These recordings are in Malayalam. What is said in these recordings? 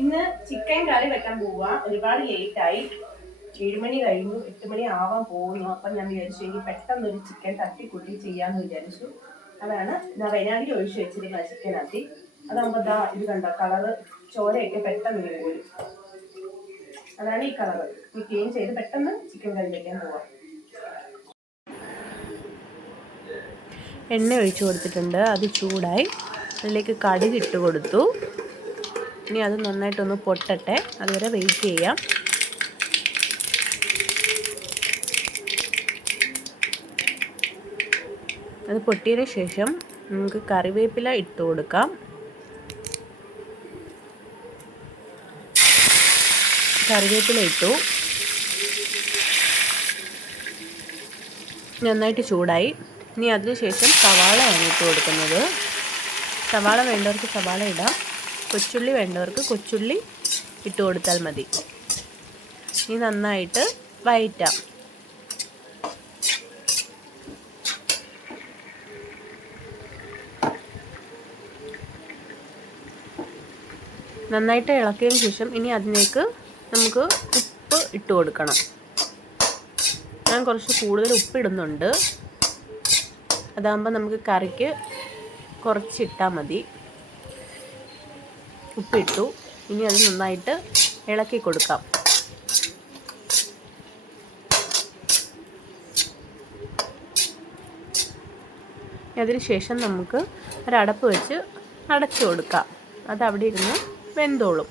ഇന്ന് ചിക്കൻ കറി വെക്കാൻ പോവുക. ഒരുപാട് ലേറ്റായി, 7 മണി കഴിഞ്ഞു, 8 മണി ആവാൻ പോകുന്നു. അപ്പം ഞാൻ വിചാരിച്ചു ഇനി പെട്ടെന്നൊരു ചിക്കൻ തട്ടിക്കൂട്ടി ചെയ്യാമെന്ന് വിചാരിച്ചു. അതാണ് ഞാൻ വിനാഗിരി ഒഴിച്ച് വെച്ചിരിക്കുന്ന ചിക്കനകത്തി. അതാകുമ്പോൾ ഇത് കണ്ടോ, കളറ് ചോരയൊക്കെ പെട്ടെന്ന് പോലും. അതാണ് ഈ കളറ്. ഈ ക്ലീൻ ചെയ്ത് പെട്ടെന്ന് ചിക്കൻ കറി വെക്കാൻ പോവാം. എണ്ണ ഒഴിച്ചു കൊടുത്തിട്ടുണ്ട്, അത് ചൂടായി. അതിലേക്ക് കടുക് ഇട്ട് കൊടുത്തു. ഇനി അത് നന്നായിട്ടൊന്ന് പൊട്ടട്ടെ, അതുവരെ വെയിറ്റ് ചെയ്യാം. അത് പൊട്ടിയതിന് ശേഷം നമുക്ക് കറിവേപ്പില ഇട്ട് കൊടുക്കാം. കറിവേപ്പില ഇട്ടു, നന്നായിട്ട് ചൂടായി. ഇനി അതിന് ശേഷം സവാളയാണ് ഇട്ട് കൊടുക്കുന്നത്. സവാള വേണ്ടവർക്ക് സവാള ഇടാം, കൊച്ചുള്ളി വേണ്ടവർക്ക് കൊച്ചുള്ളി ഇട്ട് കൊടുത്താൽ മതി. ഇനി നന്നായിട്ട് വഴറ്റാം. നന്നായിട്ട് ഇളക്കിയതിന് ശേഷം ഇനി അതിലേക്ക് നമുക്ക് ഉപ്പ് ഇട്ട് കൊടുക്കണം. ഞാൻ കുറച്ച് കൂടുതൽ ഉപ്പിടുന്നുണ്ട്, അതാകുമ്പോൾ നമുക്ക് കറിക്ക് കുറച്ചിട്ടാൽ മതി. ഉപ്പിട്ടു. ഇനി അത് നന്നായിട്ട് ഇളക്കി കൊടുക്കാം. അതിന് ശേഷം നമുക്ക് ഒരടപ്പ് വെച്ച് അടച്ചു കൊടുക്കാം. അത് അവിടെ ഇരുന്ന് വെന്തോളും.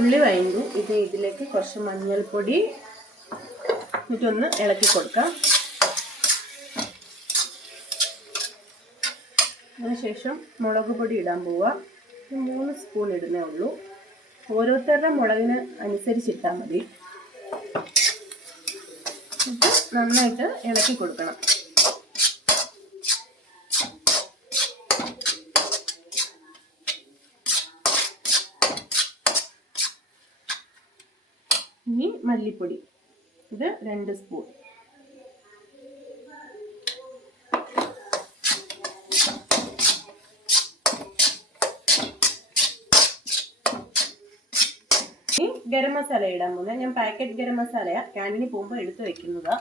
ഉള്ളി വഴഞ്ഞു. ഇതിലേക്ക് കുറച്ച് മഞ്ഞൾപ്പൊടി ഇതൊന്ന് ഇളക്കി കൊടുക്കാം. അതിനുശേഷം മുളക് പൊടി ഇടാൻ പോവാം. 3 സ്പൂൺ ഇടുന്നേ ഉള്ളൂ. ഓരോരുത്തരുടെ മുളകിന് അനുസരിച്ചിട്ടാൽ മതി. ഇത് നന്നായിട്ട് ഇളക്കി കൊടുക്കണം. ഇനി മല്ലിപ്പൊടി, ഇത് 2 സ്പൂൺ. ഇനി ഗരം മസാല ഇടാൻ പോകുന്നത്. ഞാൻ പാക്കറ്റ് ഗരം മസാലയാണ് ക്യാൻറ്റീനിൽ പോകുമ്പോൾ എടുത്ത് വെക്കുന്നതാ.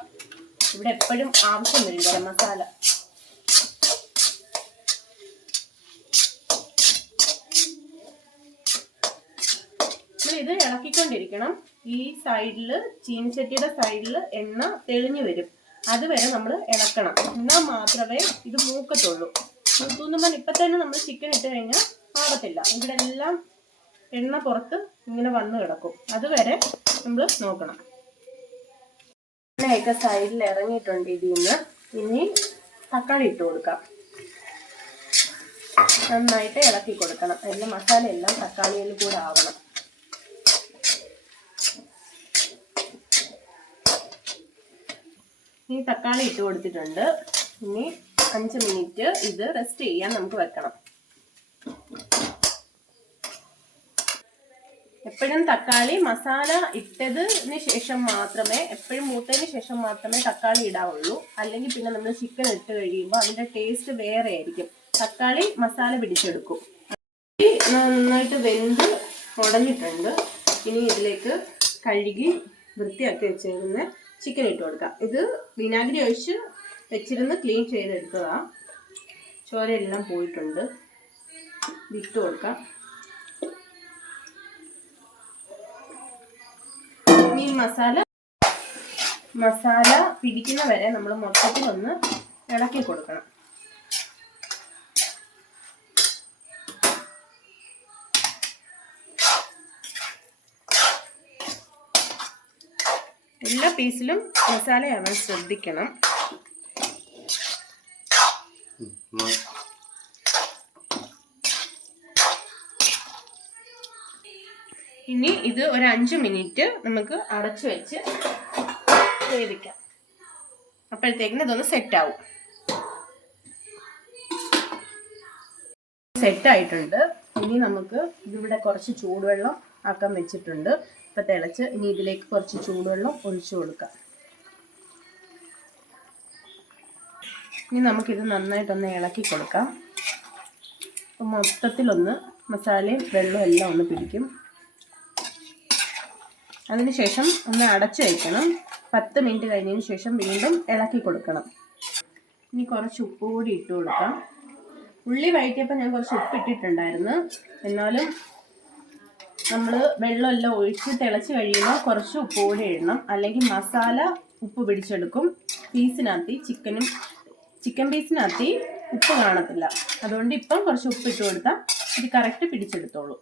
ഇവിടെ എപ്പോഴും ആവശ്യം വരും ഗരം മസാല. ഇത് ഇളക്കിക്കൊണ്ടിരിക്കണം. ഈ സൈഡിൽ, ചീനച്ചട്ടിയുടെ സൈഡിൽ എണ്ണ തെളിഞ്ഞു വരും. അതുവരെ നമ്മൾ ഇളക്കണം. എന്നാൽ മാത്രമേ ഇത് മൂക്കത്തുള്ളൂ. മൂത്തുന്നുമ്പോൾ ഇപ്പം തന്നെ നമ്മൾ ചിക്കൻ ഇട്ട് കഴിഞ്ഞാൽ ആവത്തില്ല. ഇവിടെ എല്ലാം എണ്ണ പുറത്ത് ഇങ്ങനെ വന്ന് കിടക്കും. അതുവരെ നമ്മൾ നോക്കണം. എണ്ണയൊക്കെ സൈഡിൽ ഇറങ്ങിയിട്ടുണ്ട് ഇതിൽ നിന്ന്. ഇനി തക്കാളി ഇട്ട് കൊടുക്കാം. നന്നായിട്ട് ഇളക്കി കൊടുക്കണം. അതിൻ്റെ മസാല എല്ലാം തക്കാളിയിൽ കൂടെ ആവണം. ഈ തക്കാളി ഇട്ട് കൊടുത്തിട്ടുണ്ട്. ഇനി 5 മിനിറ്റ് ഇത് റെസ്റ്റ് ചെയ്യാൻ നമുക്ക് വെക്കണം. എപ്പോഴും തക്കാളി മസാല ഇട്ടതിന് ശേഷം മാത്രമേ, എപ്പോഴും മൂത്തതിന് ശേഷം മാത്രമേ തക്കാളി ഇടാവുള്ളൂ. അല്ലെങ്കിൽ പിന്നെ നമ്മൾ ചിക്കൻ ഇട്ട് കഴിയുമ്പോൾ അതിൻ്റെ ടേസ്റ്റ് വേറെ ആയിരിക്കും. തക്കാളി മസാല പിടിച്ചെടുക്കും. നന്നായിട്ട് വെന്ത് ഉടഞ്ഞിട്ടുണ്ട്. ഇനി ഇതിലേക്ക് കഴുകി വൃത്തിയാക്കി വെച്ചിരുന്ന ചിക്കൻ ഇട്ട് കൊടുക്കാം. ഇത് വിനാഗിരി ഒഴിച്ച് വെച്ചിരുന്ന് ക്ലീൻ ചെയ്തെടുത്തതാണ്. ചോരയെല്ലാം പോയിട്ടുണ്ട്. ഇട്ട് കൊടുക്കാം. ഈ മസാല പിടിക്കുന്ന വരെ നമ്മൾ മൊത്തത്തിൽ ഒന്ന് ഇളക്കി കൊടുക്കണം. എല്ലാ പീസിലും മസാലയാവാൻ ശ്രദ്ധിക്കണം. ഇനി ഇത് ഒരു 5 മിനിറ്റ് നമുക്ക് അടച്ചു വെച്ച് വേവിക്കാം. അപ്പോഴത്തേക്കിന് ഇതൊന്ന് സെറ്റാവും. സെറ്റായിട്ടുണ്ട്. ഇനി നമുക്ക് ഇതിവിടെ കുറച്ച് ചൂടുവെള്ളം ആക്കാൻ വെച്ചിട്ടുണ്ട്. ഇപ്പം തിളച്ച് ഇനി ഇതിലേക്ക് കുറച്ച് ചൂടുവെള്ളം ഒഴിച്ചു കൊടുക്കാം. ഇനി നമുക്കിത് നന്നായിട്ടൊന്ന് ഇളക്കി കൊടുക്കാം. മൊത്തത്തിലൊന്ന് മസാലയും വെള്ളവും എല്ലാം ഒന്ന് പിടിക്കും. അതിനുശേഷം ഒന്ന് അടച്ചു വയ്ക്കണം. 10 മിനിറ്റ് കഴിഞ്ഞതിന് ശേഷം വീണ്ടും ഇളക്കി കൊടുക്കണം. ഇനി കുറച്ച് ഉപ്പ് കൂടി ഇട്ട് കൊടുക്കാം. ഉള്ളി വഴറ്റിയപ്പോൾ ഞാൻ കുറച്ച് ഉപ്പ് ഇട്ടിട്ടുണ്ടായിരുന്നു. എന്നാലും നമ്മൾ വെള്ളമെല്ലാം ഒഴിച്ച് തിളച്ച് കഴിയുമ്പോൾ കുറച്ച് ഉപ്പ് കൂടി ഇടണം. അല്ലെങ്കിൽ മസാല ഉപ്പ് പിടിച്ചെടുക്കും. പീസിനകത്ത് ചിക്കൻ പീസിനകത്ത് ഉപ്പ് കാണത്തില്ല. അതുകൊണ്ട് ഇപ്പം കുറച്ച് ഉപ്പ് ഇട്ട് കൊടുത്താൽ ഇത് കറക്റ്റ് പിടിച്ചെടുത്തോളൂ.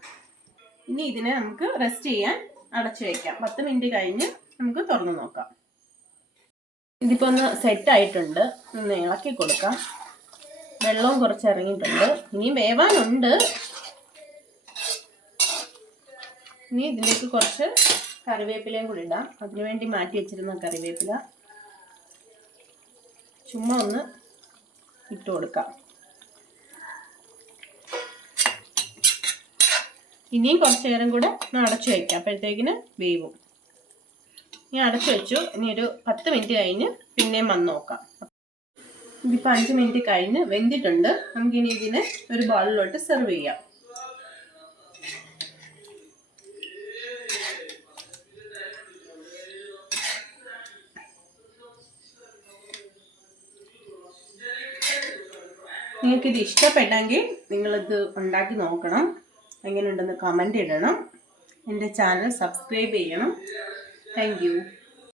ഇനി ഇതിനെ നമുക്ക് റെസ്റ്റ് ചെയ്യാൻ അടച്ചു വയ്ക്കാം. 10 മിനിറ്റ് കഴിഞ്ഞ് നമുക്ക് തുറന്ന് നോക്കാം. ഇതിപ്പോൾ ഒന്ന് സെറ്റായിട്ടുണ്ട്. ഒന്ന് ഇളക്കി കൊടുക്കാം. വെള്ളവും കുറച്ച് ഇറങ്ങിയിട്ടുണ്ട്. ഇനിയും വേവാനുണ്ട്. ഇനി ഇതിലേക്ക് കുറച്ച് കറിവേപ്പിലയും കൂടി ഇടാം. അതിനുവേണ്ടി മാറ്റി വെച്ചിരുന്ന കറിവേപ്പില ചുമ്മാ ഒന്ന് ഇട്ട് കൊടുക്കാം. ഇനിയും കുറച്ച് നേരം കൂടെ അടച്ചു വയ്ക്കാം. അപ്പോഴത്തേക്കിന് വേവും. ഇനി അടച്ചു വെച്ചു. ഇനി ഒരു 10 മിനിറ്റ് കഴിഞ്ഞ് പിന്നെയും വന്ന് നോക്കാം. ഇതിപ്പോൾ 5 മിനിറ്റ് കഴിഞ്ഞ് വെന്തിട്ടുണ്ട്. നമുക്കിനി ഇതിനെ ഒരു ബൗളിലോട്ട് സെർവ് ചെയ്യാം. നിങ്ങൾക്കിത് ഇഷ്ടപ്പെട്ടെങ്കിൽ നിങ്ങളിത് ഉണ്ടാക്കി നോക്കണം. എങ്ങനെയുണ്ടെന്ന് കമൻറ്റ് ഇടണം. എൻ്റെ ചാനൽ സബ്സ്ക്രൈബ് ചെയ്യണം. Thank you.